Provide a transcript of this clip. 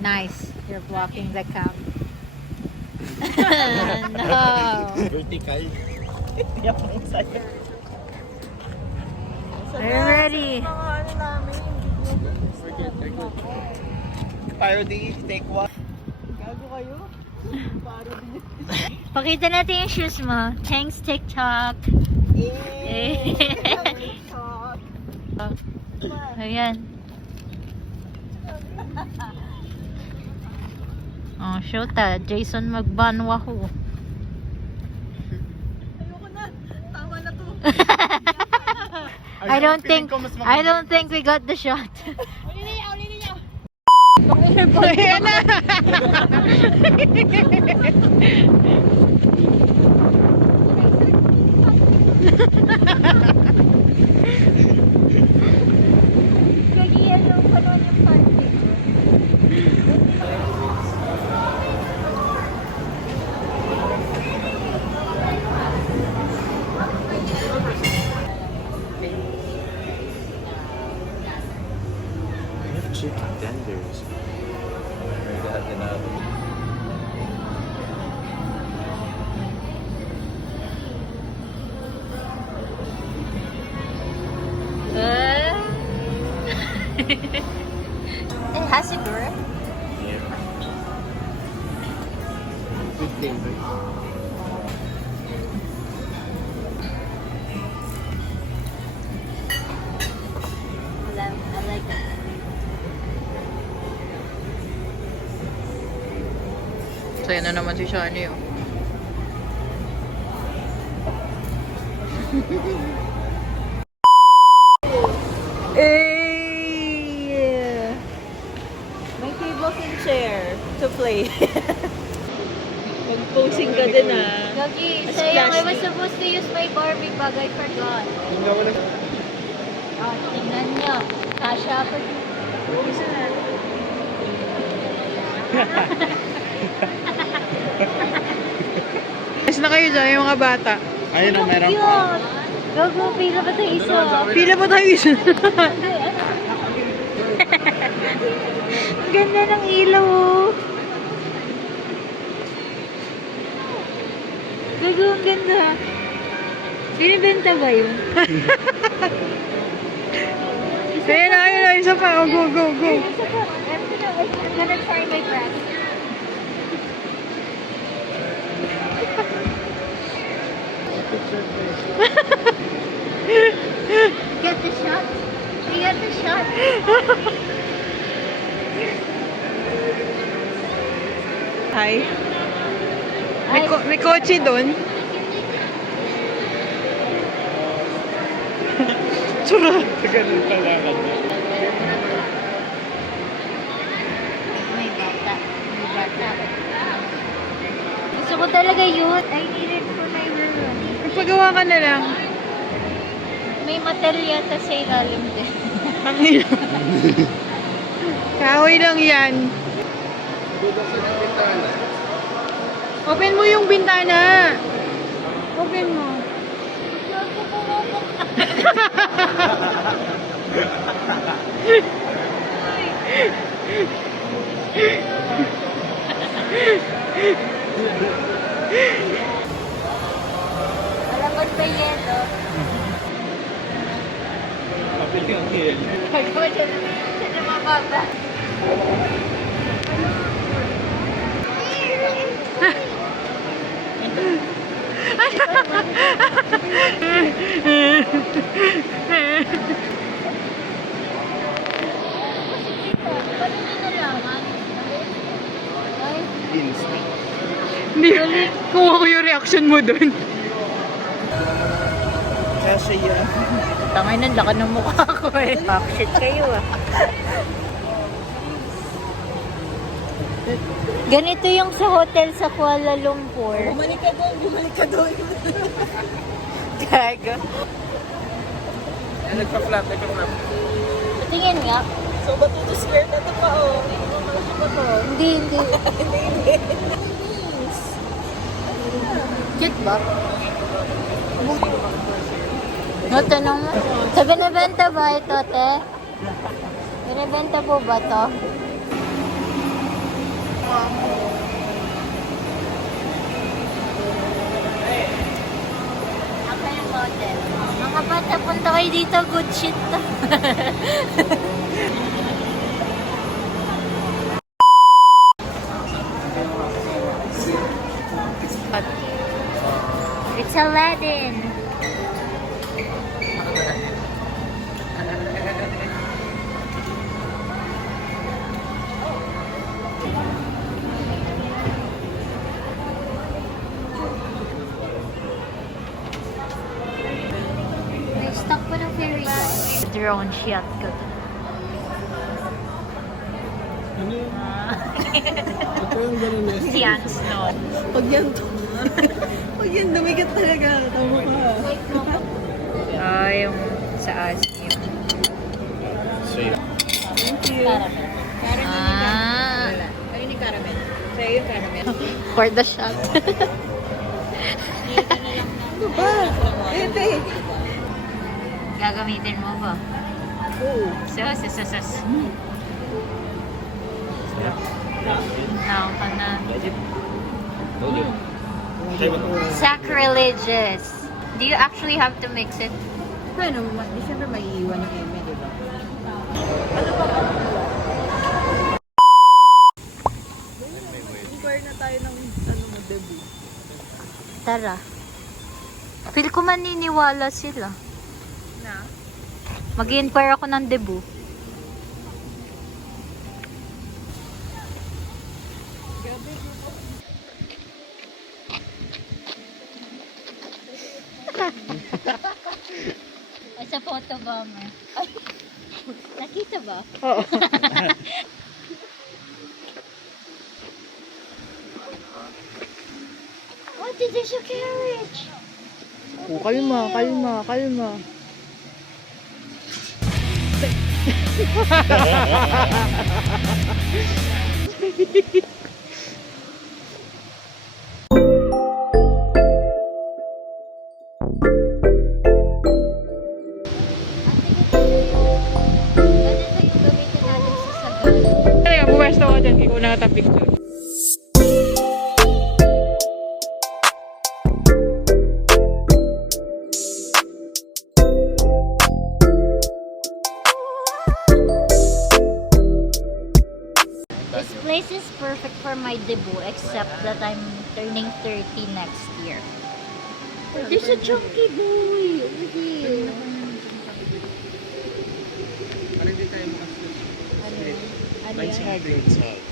Nice. You're blocking the cam. No. Vertical. Are you ready? Parody, take one. Pakita natin yung shoes mo. Thanks, TikTok. Ayan. Oh, Shota. Jason Magbanwaho. Ayoko na. Tama na to. I don't think we got the shot. Uli niya. Ayan na. Kagiyalo pa nun yung party. Chicken tenders. It has a grip. Yeah. Good flavor. I like it. Sa'yo na naman si Shani oh. Hey! May table and chair to play. Mag-posing ka din ah. Gagi, As sayang. I was plastic. supposed to use my Barbie bag. I forgot. Oh, tingnan nyo. Kasha pa din. Ayos na kayo dyan, yung mga bata. Ayun na, meron pa. Cute! Gago, pila ba tayo isa? Pila pa tayo isa. Ang ganda ng ilaw oh. Gago, ang ganda. Binibenta ba yun? Ayun na, isa pa. Oh, go. I'm gonna try my breath. Get the shot? You get the shot? Hi. May kotse doon. Tsura. Ganun pala ka. May bata. Gusto ko talaga yun. I need it for my room. Magpagawa ka na lang. May materya ta sa ilalim din. Ang ino. Kahoy lang yan. Open mo yung bintana. Open mo. Malapad pa yelo. Mapili ang hill. Gagawa siya na mababa. Paano nyo nalaman? Ay, Instinct. Hindi. Kuha ko yung reaction mo doon. Kasi yan. tangay ng laki ng mukha ko eh. Backshit kayo ah. Ganito yung sa hotel sa Kuala Lumpur. Bumalik ka doon. Gago. Nagpa-flap. Tingin nga. So, batuto square na ito pa oh. Hindi. Cute ba? No, tanong mo. Sa binibenta ba ito, te? Binibenta po ba to? Ako yung model. Mga bata, punta kayo dito. Good shit to. It's Aladdin. May stock pa ng fairy doll. Drone shot ko. Ano yun? Ito yung ganun eh. Sian Snow. Pag yan dumikit talaga. Tama ka. Yung sa asim. Sa'yo. Thank you. Ah. Ayun ni caramel. Sa'yo yung caramel. For the shot. Ano ba? Ete. Gagamitin mo ba? Oo. Sus. Now ka na. Told you. Try mo to. Sacrilegious. Do you actually have to mix it? Ano, di syempre may iiwan yung eme, di ba? Inquire na tayo ng debut. Tara. Feel ko maniniwala sila. Na? Mag-inquire ako ng debut. Ay, sa photo bomber. Nakita ba? Oo. What is this your carriage? Kalma. Ganito yung gamitin natin sa sagot. Kaya, buwesto ka dyan. Kaya ko nakatapik doon. This place is perfect for my debut except that I'm turning 30 next year. There's a chunky boy over here. Parang hindi tayo makasal. Ano yan? Prince Hagrid's house.